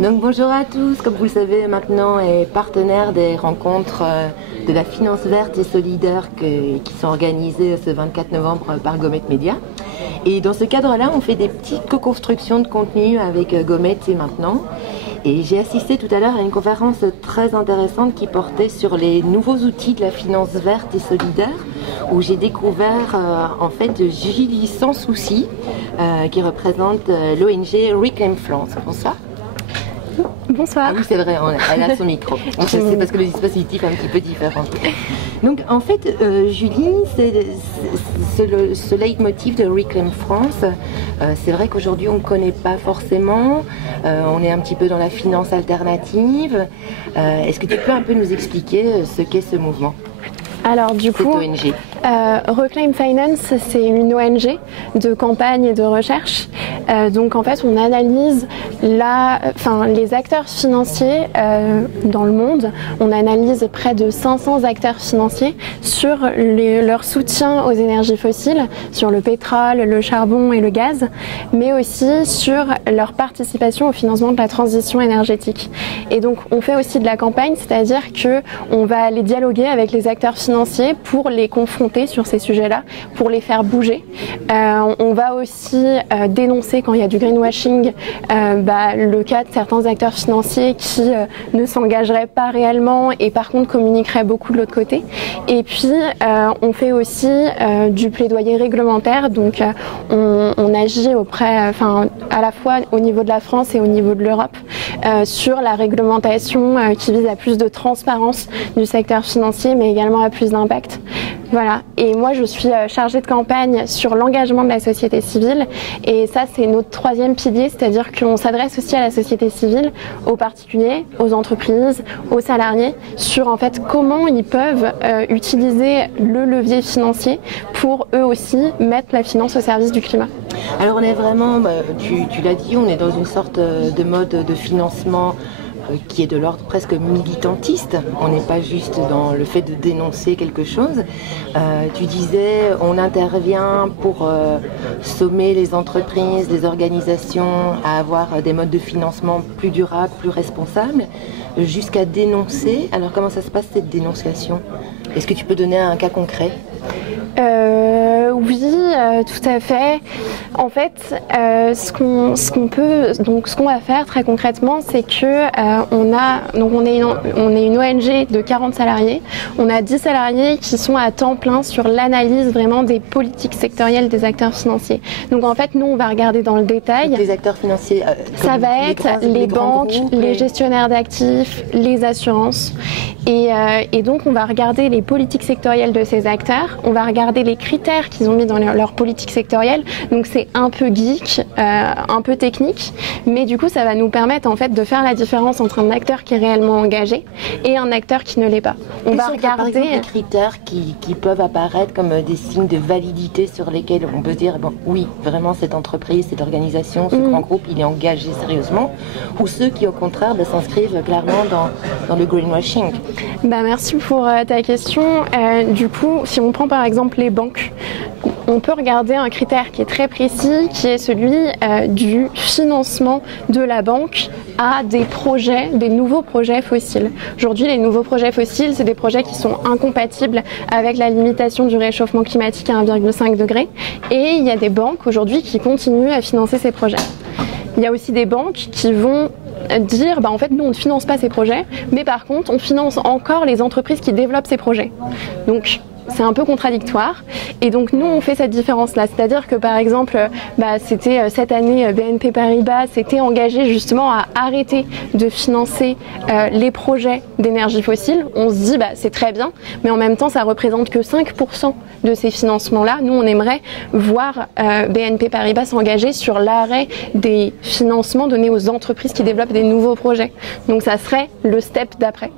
Donc bonjour à tous, comme vous le savez maintenant est partenaire des rencontres de la finance verte et solidaire qui sont organisées ce 24 novembre par Gomet Média. Et dans ce cadre-là, on fait des petites co-constructions de contenu avec Gomet et maintenant. Et j'ai assisté tout à l'heure à une conférence très intéressante qui portait sur les nouveaux outils de la finance verte et solidaire, où j'ai découvert en fait Julie Sans Souci, qui représente l'ONG Reclaim France. Bonsoir. Bonsoir. Ah oui, c'est vrai, elle a son micro. C'est parce que le dispositif est un petit peu différent. Donc, en fait, Julie, c'est ce leitmotiv de Reclaim France. C'est vrai qu'aujourd'hui, on ne connaît pas forcément. On est un petit peu dans la finance alternative. Est-ce que tu peux un peu nous expliquer ce qu'est ce mouvement ? Alors du coup, Reclaim Finance, c'est une ONG de campagne et de recherche. Donc en fait, on analyse les acteurs financiers dans le monde. On analyse près de 500 acteurs financiers sur leur soutien aux énergies fossiles, sur le pétrole, le charbon et le gaz, mais aussi sur leur participation au financement de la transition énergétique. Et donc on fait aussi de la campagne, c'est-à-dire qu'on va aller dialoguer avec les acteurs financiers pour les confronter sur ces sujets-là, pour les faire bouger. On va aussi dénoncer quand il y a du greenwashing le cas de certains acteurs financiers qui ne s'engageraient pas réellement et par contre communiqueraient beaucoup de l'autre côté. Et puis on fait aussi du plaidoyer réglementaire, donc on agit auprès, à la fois au niveau de la France et au niveau de l'Europe sur la réglementation qui vise à plus de transparence du secteur financier, mais également à plus d'impact. Voilà. Et moi, je suis chargée de campagne sur l'engagement de la société civile. Et ça, c'est notre troisième pilier, c'est-à-dire qu'on s'adresse aussi à la société civile, aux particuliers, aux entreprises, aux salariés, sur en fait comment ils peuvent utiliser le levier financier pour eux aussi mettre la finance au service du climat. Alors on est vraiment, tu l'as dit, on est dans une sorte de mode de financement qui est de l'ordre presque militantiste. On n'est pas juste dans le fait de dénoncer quelque chose. Tu disais, on intervient pour sommer les entreprises, les organisations à avoir des modes de financement plus durables, plus responsables, jusqu'à dénoncer. Alors comment ça se passe cette dénonciation ? Est-ce que tu peux donner un cas concret ? Oui, tout à fait. En fait, ce qu'on va faire très concrètement, c'est que on est une ONG de 40 salariés. On a 10 salariés qui sont à temps plein sur l'analyse vraiment des politiques sectorielles des acteurs financiers. Donc en fait, nous, on va regarder dans le détail. Les acteurs financiers, ça va être les banques, les gestionnaires d'actifs, les assurances. Et donc, on va regarder les politiques sectorielles de ces acteurs. On va regarder les critères qu'ils ont mis dans leur politique sectorielle. Donc c'est un peu geek, un peu technique, mais du coup ça va nous permettre en fait de faire la différence entre un acteur qui est réellement engagé et un acteur qui ne l'est pas. On va regarder par exemple, les critères qui peuvent apparaître comme des signes de validité sur lesquels on peut se dire bon oui vraiment cette entreprise, cette organisation, ce grand groupe il est engagé sérieusement, ou ceux qui au contraire s'inscrivent clairement dans le greenwashing. Merci pour ta question. Du coup, si on prend par exemple les banques, on peut regarder un critère qui est très précis, qui est celui du financement de la banque à des projets, des nouveaux projets fossiles. Aujourd'hui, les nouveaux projets fossiles, c'est des projets qui sont incompatibles avec la limitation du réchauffement climatique à 1,5 degré. Et il y a des banques aujourd'hui qui continuent à financer ces projets. Il y a aussi des banques qui vont dire en fait nous on ne finance pas ces projets, mais par contre on finance encore les entreprises qui développent ces projets. Donc c'est un peu contradictoire et donc nous on fait cette différence là, c'est-à-dire que par exemple c'était cette année BNP Paribas s'était engagé justement à arrêter de financer les projets d'énergie fossile. On se dit c'est très bien, mais en même temps ça représente que 5% de ces financements là. Nous on aimerait voir BNP Paribas s'engager sur l'arrêt des financements donnés aux entreprises qui développent des nouveaux projets. Donc ça serait le step d'après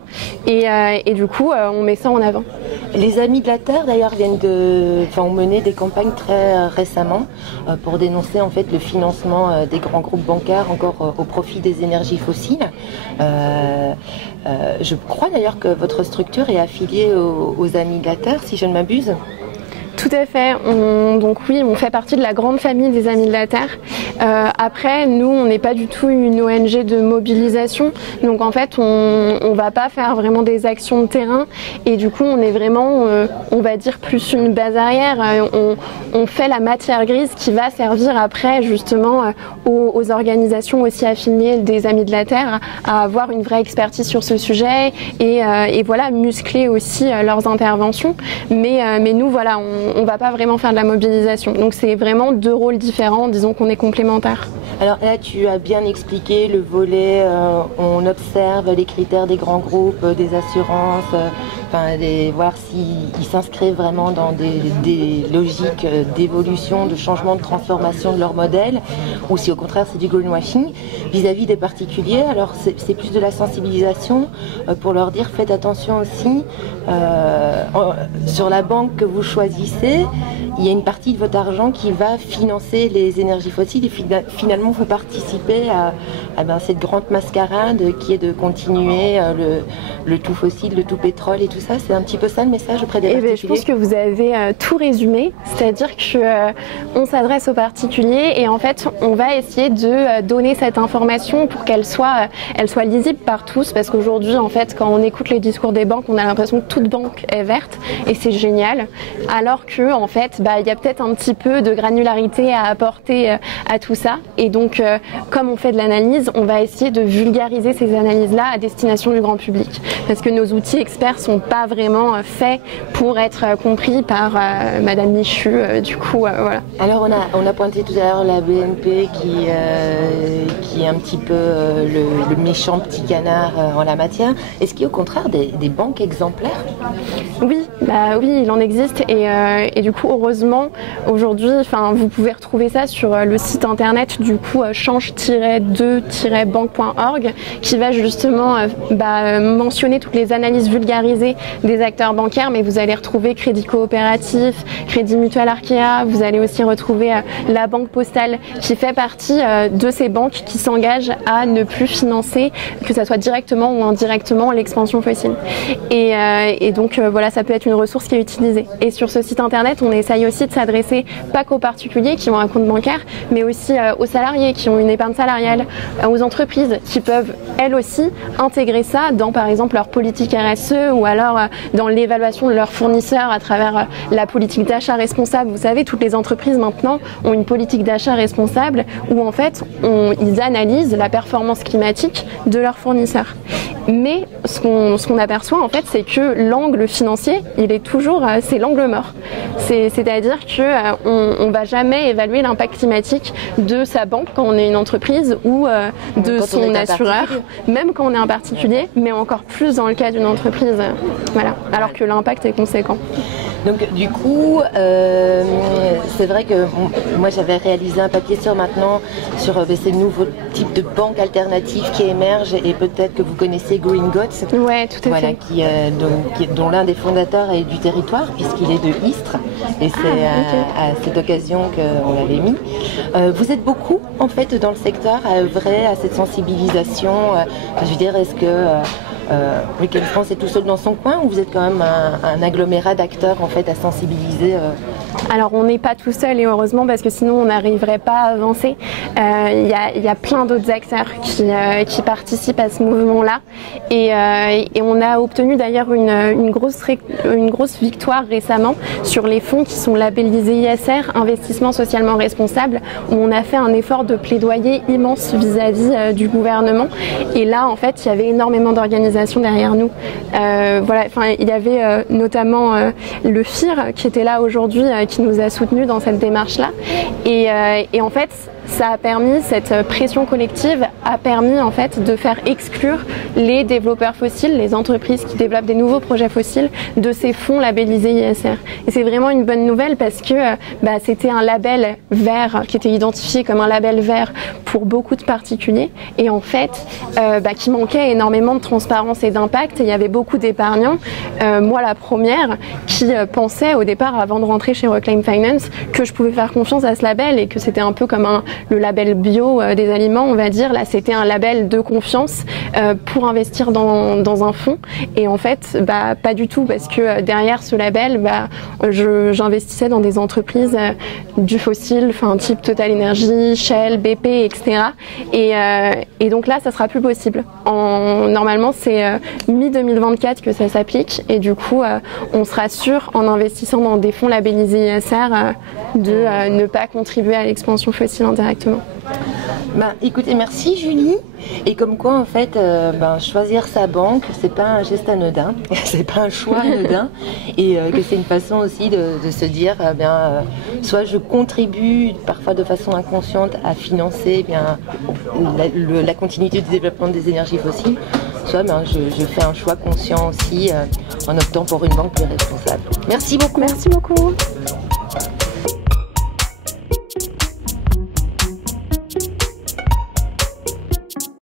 et du coup on met ça en avant. Les Amis de la Terre d'ailleurs ont mené des campagnes très récemment pour dénoncer en fait le financement des grands groupes bancaires encore au profit des énergies fossiles. Je crois d'ailleurs que votre structure est affiliée aux Amis de la Terre, si je ne m'abuse. Tout à fait. Donc oui, on fait partie de la grande famille des Amis de la Terre. Après, nous, on n'est pas du tout une ONG de mobilisation. Donc en fait, on va pas faire vraiment des actions de terrain. Et du coup, on est vraiment, on va dire, plus une base arrière. On fait la matière grise qui va servir après justement aux organisations aussi affiliées des Amis de la Terre à avoir une vraie expertise sur ce sujet et voilà, muscler aussi leurs interventions. Mais nous, voilà, on va pas vraiment faire de la mobilisation. Donc c'est vraiment deux rôles différents, disons qu'on est complémentaires. Alors là, tu as bien expliqué le volet, on observe les critères des grands groupes, des assurances, voir s'ils s'inscrivent vraiment dans des logiques d'évolution, de changement, de transformation de leur modèle, ou si au contraire c'est du greenwashing. Vis-à-vis des particuliers, alors c'est plus de la sensibilisation pour leur dire faites attention aussi, sur la banque que vous choisissez, il y a une partie de votre argent qui va financer les énergies fossiles et finalement vous participez à cette grande mascarade qui est de continuer le tout fossile, le tout pétrole et tout ça. C'est un petit peu ça le message auprès des particuliers. Je pense que vous avez tout résumé, c'est-à-dire qu'on s'adresse aux particuliers et en fait on va essayer de donner cette information pour qu'elle soit lisible par tous, parce qu'aujourd'hui en fait quand on écoute les discours des banques, on a l'impression que toute banque est verte et c'est génial, alors que en fait il y a peut-être un petit peu de granularité à apporter à tout ça, et donc comme on fait de l'analyse, on va essayer de vulgariser ces analyses-là à destination du grand public, parce que nos outils experts sont pas vraiment faits pour être compris par Madame Michu, du coup voilà. Alors on a pointé tout à l'heure la BNP qui est un petit peu le méchant petit canard en la matière. Est-ce qu'il y a au contraire des banques exemplaires? Oui, oui, il en existe et du coup heureusement aujourd'hui, vous pouvez retrouver ça sur le site internet du coup change-2-banque.org qui va justement mentionner toutes les analyses vulgarisées des acteurs bancaires, mais vous allez retrouver Crédit Coopératif, Crédit Mutuel Arkea, vous allez aussi retrouver la Banque Postale qui fait partie de ces banques qui s'engagent à ne plus financer, que ça soit directement ou indirectement, l'expansion fossile. Et donc voilà, ça peut être une ressource qui est utilisée. Et sur ce site internet, on essaye aussi de s'adresser pas qu'aux particuliers qui ont un compte bancaire, mais aussi aux salariés qui ont une épargne salariale, aux entreprises qui peuvent elles aussi intégrer ça dans par exemple leur politique RSE ou alors dans l'évaluation de leurs fournisseurs à travers la politique d'achat responsable. Vous savez, toutes les entreprises maintenant ont une politique d'achat responsable où en fait ils analysent la performance climatique de leurs fournisseurs. Mais ce qu'on aperçoit en fait, c'est que l'angle financier, il est toujours, c'est l'angle mort. C'est-à-dire qu'on ne va jamais évaluer l'impact climatique de sa banque quand on est une entreprise ou de son assureur, même quand on est un particulier, mais encore plus dans le cas d'une entreprise. Voilà. Alors que l'impact est conséquent. Donc du coup, c'est vrai que moi j'avais réalisé un papier sur ces nouveaux types de banques alternatives qui émergent, et peut-être que vous connaissez Green Goats. Ouais, tout à fait. Dont l'un des fondateurs est du territoire puisqu'il est de Istres, et c'est à cette occasion qu'on l'avait mis. Vous êtes beaucoup en fait dans le secteur à œuvrer à cette sensibilisation. Je veux dire, est-ce que Reclaim France est tout seul dans son coin, ou vous êtes quand même un agglomérat d'acteurs en fait à sensibiliser? Alors on n'est pas tout seul, et heureusement, parce que sinon on n'arriverait pas à avancer. Il y a plein d'autres acteurs qui participent à ce mouvement-là, et on a obtenu d'ailleurs une grosse victoire récemment sur les fonds qui sont labellisés ISR, Investissement Socialement Responsable, où on a fait un effort de plaidoyer immense vis-à-vis du gouvernement. Et là en fait il y avait énormément d'organisations derrière nous. Il y avait notamment le FIR qui était là aujourd'hui, qui nous a soutenus dans cette démarche-là. Et en fait, ça a permis, cette pression collective a permis en fait de faire exclure les développeurs fossiles, les entreprises qui développent des nouveaux projets fossiles, de ces fonds labellisés ISR. Et c'est vraiment une bonne nouvelle, parce que c'était un label vert qui était identifié comme un label vert pour beaucoup de particuliers, et en fait qui manquait énormément de transparence et d'impact. Et il y avait beaucoup d'épargnants, moi la première, qui pensais au départ, avant de rentrer chez Reclaim Finance, que je pouvais faire confiance à ce label et que c'était un peu comme le label bio des aliments, on va dire. Là, c'était un label de confiance pour investir dans un fonds. Et en fait, pas du tout, parce que derrière ce label, j'investissais dans des entreprises du fossile, type Total Energy, Shell, BP, etc. Et donc là, ça sera plus possible. Normalement, c'est mi-2024 que ça s'applique. Et du coup, on sera sûr, en investissant dans des fonds labellisés ISR, de ne pas contribuer à l'expansion fossile indirectement. Écoutez, merci Julie. Et comme quoi, en fait, choisir sa banque, c'est pas un geste anodin, c'est pas un choix anodin, et que c'est une façon aussi de se dire, soit je contribue parfois de façon inconsciente à financer la continuité du développement des énergies fossiles, soit je fais un choix conscient aussi en optant pour une banque plus responsable. Merci beaucoup. Merci beaucoup.